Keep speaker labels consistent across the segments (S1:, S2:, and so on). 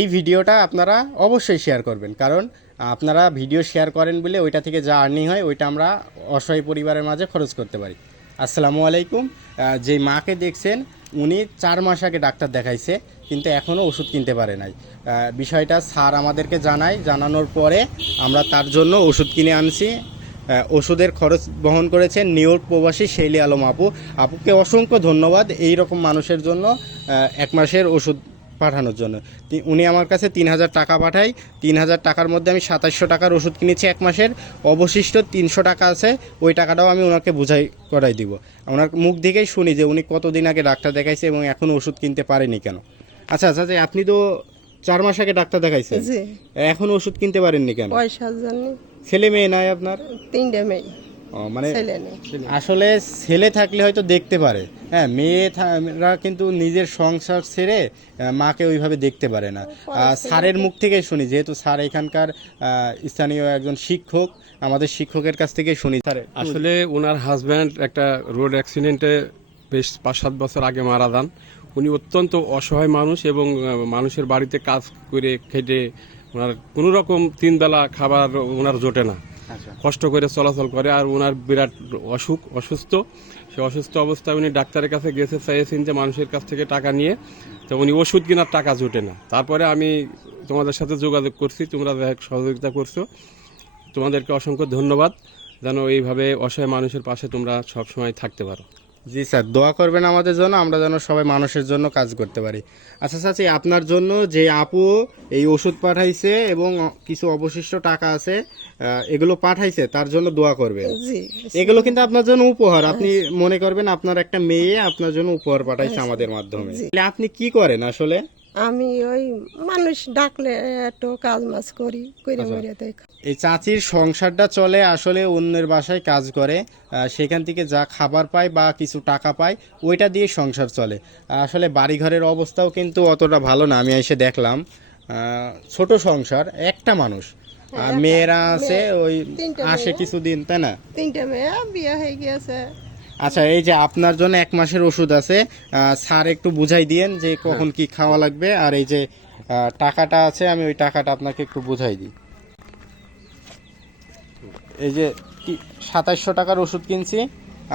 S1: এই ভিডিওটা আপনারা অবশ্যই শেয়ার করবেন। কারণ আপনারা ভিডিও শেয়ার করেন বলে ওইটা থেকে যা আর্নিং হয়, ওইটা আমরা অসহায় পরিবারের মাঝে খরচ করতে পারি। আসসালামু আলাইকুম। যে মাকে দেখছেন, উনি চার মাস আগে ডাক্তার দেখাইছে, কিন্তু এখনও ওষুধ কিনতে পারে নাই। বিষয়টা স্যার আমাদেরকে জানায়, জানানোর পরে আমরা তার জন্য ওষুধ কিনে আনছি। ওষুধের খরচ বহন করেছেন নিউ ইয়র্ক প্রবাসী শৈলী আলম আপু। আপুকে অসংখ্য ধন্যবাদ। এই রকম মানুষের জন্য এক মাসের ওষুধ পাঠানোর জন্য। উনি আমার কাছে তিন হাজার টাকা পাঠায়। তিন হাজার টাকার মধ্যে আমি সাতাশশো টাকার ওষুধ কিনেছি এক মাসের। অবশিষ্ট তিনশো টাকা আছে। ওই টাকাটাও আমি ওনাকে বুঝাই করাই দিব। ওনার মুখ থেকেই শুনি যে উনি কতদিন আগে ডাক্তার দেখাইছে এবং এখন ওষুধ কিনতে পারেনি কেন। আচ্ছা আচ্ছা আচ্ছা, আপনি তো চার মাস আগে ডাক্তার দেখাইছেন। এখন ওষুধ কিনতে পারেননি কেন?
S2: পয়সার জন্য
S1: ছেলে মেয়ে নাই আপনার?
S2: তিনটে মেয়ে।
S1: মানে আসলে ছেলে থাকলে হয়তো দেখতে পারে। হ্যাঁ মেয়েরা কিন্তু নিজের সংসার ছেড়ে মাকে ওইভাবে দেখতে পারে না। স্যারের মুখ থেকে শুনি যেহেতু স্যার এখানকার স্থানীয় একজন শিক্ষক আমাদের শিক্ষকের কাছ থেকে শুনি। স্যার
S3: আসলে ওনার হাজব্যান্ড একটা রোড অ্যাক্সিডেন্টে বেশ পাঁচ সাত বছর আগে মারা যান। উনি অত্যন্ত অসহায় মানুষ এবং মানুষের বাড়িতে কাজ করে খেটে ওনার কোনো রকম তিন বেলা খাবার ওনার জোটে না। কষ্ট করে চলাচল করে আর ওনার বিরাট অসুখ, অসুস্থ। সে অসুস্থ অবস্থায় উনি ডাক্তারের কাছে গেছে, চাইছেন যে মানুষের কাছ থেকে টাকা নিয়ে। তো উনি ওষুধ কেনার টাকা জোটে না। তারপরে আমি তোমাদের সাথে যোগাযোগ করছি, তোমরা সহযোগিতা করছ। তোমাদেরকে অসংখ্য ধন্যবাদ। যেন এইভাবে অসহায় মানুষের পাশে তোমরা সবসময় থাকতে পারো।
S1: জি স্যার দোয়া করবেন আমাদের জন্য আমরা যেন সবাই মানুষের জন্য কাজ করতে পারি। আচ্ছা স্যার আপনার জন্য যে আপু এই ওষুধ পাঠাইছে এবং কিছু অবশিষ্ট টাকা আছে এগুলো পাঠাইছে তার জন্য দোয়া করবেন। এগুলো কিন্তু আপনার জন্য উপহার। আপনি মনে করবেন আপনার একটা মেয়ে আপনার জন্য উপহার পাঠাইছে আমাদের মাধ্যমে। আপনি কি করেন আসলে?
S2: আমি ওই মানুষ ডাকলে একটু কাজ মাছ করি করে
S1: আচ্ছা।
S2: মরে
S1: এই চাচির সংসারটা চলে আসলে অন্যের বাসায় কাজ করে সেখান থেকে যা খাবার পায় বা কিছু টাকা পায় ওইটা দিয়ে সংসার চলে। আসলে বাড়িঘরের অবস্থাও কিন্তু অতটা ভালো না আমি এসে দেখলাম। ছোট সংসার একটা মানুষ। আর মেয়েরা আছে ওই আসে কিছুদিন তাই না?
S2: তিনটে মেয়ে বিয়ে হয়ে গিয়েছে।
S1: আচ্ছা এই যে আপনার জন্য এক মাসের ওষুধ আছে স্যার একটু বুঝাই দিয়েন যে কখন কি খাওয়া লাগবে আর এই যে টাকাটা আছে আমি ওই টাকাটা আপনাকে একটু বুঝাই দিই। এই যে সাতাশশো টাকার ওষুধ কিনছি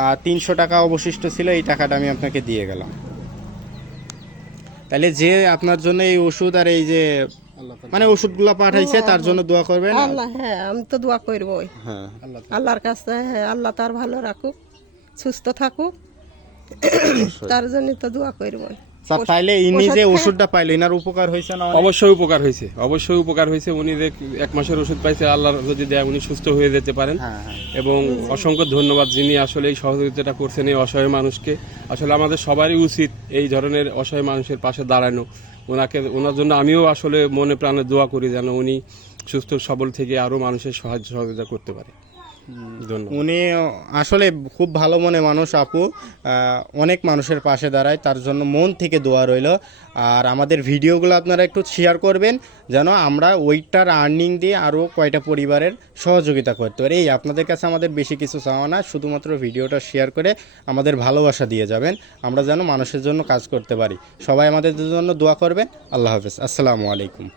S1: আর তিনশো টাকা অবশিষ্ট ছিল এই টাকাটা আমি আপনাকে দিয়ে গেলাম। তাহলে যে আপনার জন্য এই ওষুধ আর এই যে মানে ওষুধগুলো পাঠাইছে তার জন্য দোয়া করবেন
S2: আল্লাহ হ্যাঁ আমি তো দোয়া করব
S1: হ্যাঁ
S2: আল্লাহর কাছে হ্যাঁ আল্লাহ তার ভালো রাখুক। সুস্থ থাকুক। তার জন্য তো দোয়া করবই
S1: স্যার তাইলে ইনি যে ওষুধটা পাইলো এনার উপকার হয়েছে না
S3: অবশ্যই উপকার হয়েছে অবশ্যই উপকার হয়েছে। উনি যে এক মাসের ওষুধ পাইছে আল্লাহ যদি দেয় উনি সুস্থ হয়ে যেতে পারেন।
S1: হ্যাঁ হ্যাঁ।
S3: এবং অসংখ্য ধন্যবাদ যিনি আসলে এই সহযোগিতাটা করছেন এই অসহায় মানুষকে। আসলে আমাদের সবারই উচিত এই ধরনের অসহায় মানুষের পাশে দাঁড়ানো। ওনাকে ওনার জন্য আমিও আসলে মনে প্রাণে দোয়া করি যেন উনি সুস্থ সবল থেকে আরও মানুষের সাহায্য সহযোগিতা করতে পারে।
S1: উনি আসলে খুব ভালো মনে মানুষ, আপু। অনেক মানুষের পাশে দাঁড়ায়, তার জন্য মন থেকে দোয়া রইল। আর আমাদের ভিডিওগুলো আপনারা একটু শেয়ার করবেন, যেন আমরা ওইটার আর্নিং দিয়ে আরও কয়টা পরিবারের সহযোগিতা করতে পারি। এই আপনাদের কাছে আমাদের বেশি কিছু চাওয়া না, শুধুমাত্র ভিডিওটা শেয়ার করে আমাদের ভালোবাসা দিয়ে যাবেন। আমরা যেন মানুষের জন্য কাজ করতে পারি। সবাই আমাদের জন্য দোয়া করবেন। আল্লাহ হাফেজ। আসসালামু আলাইকুম।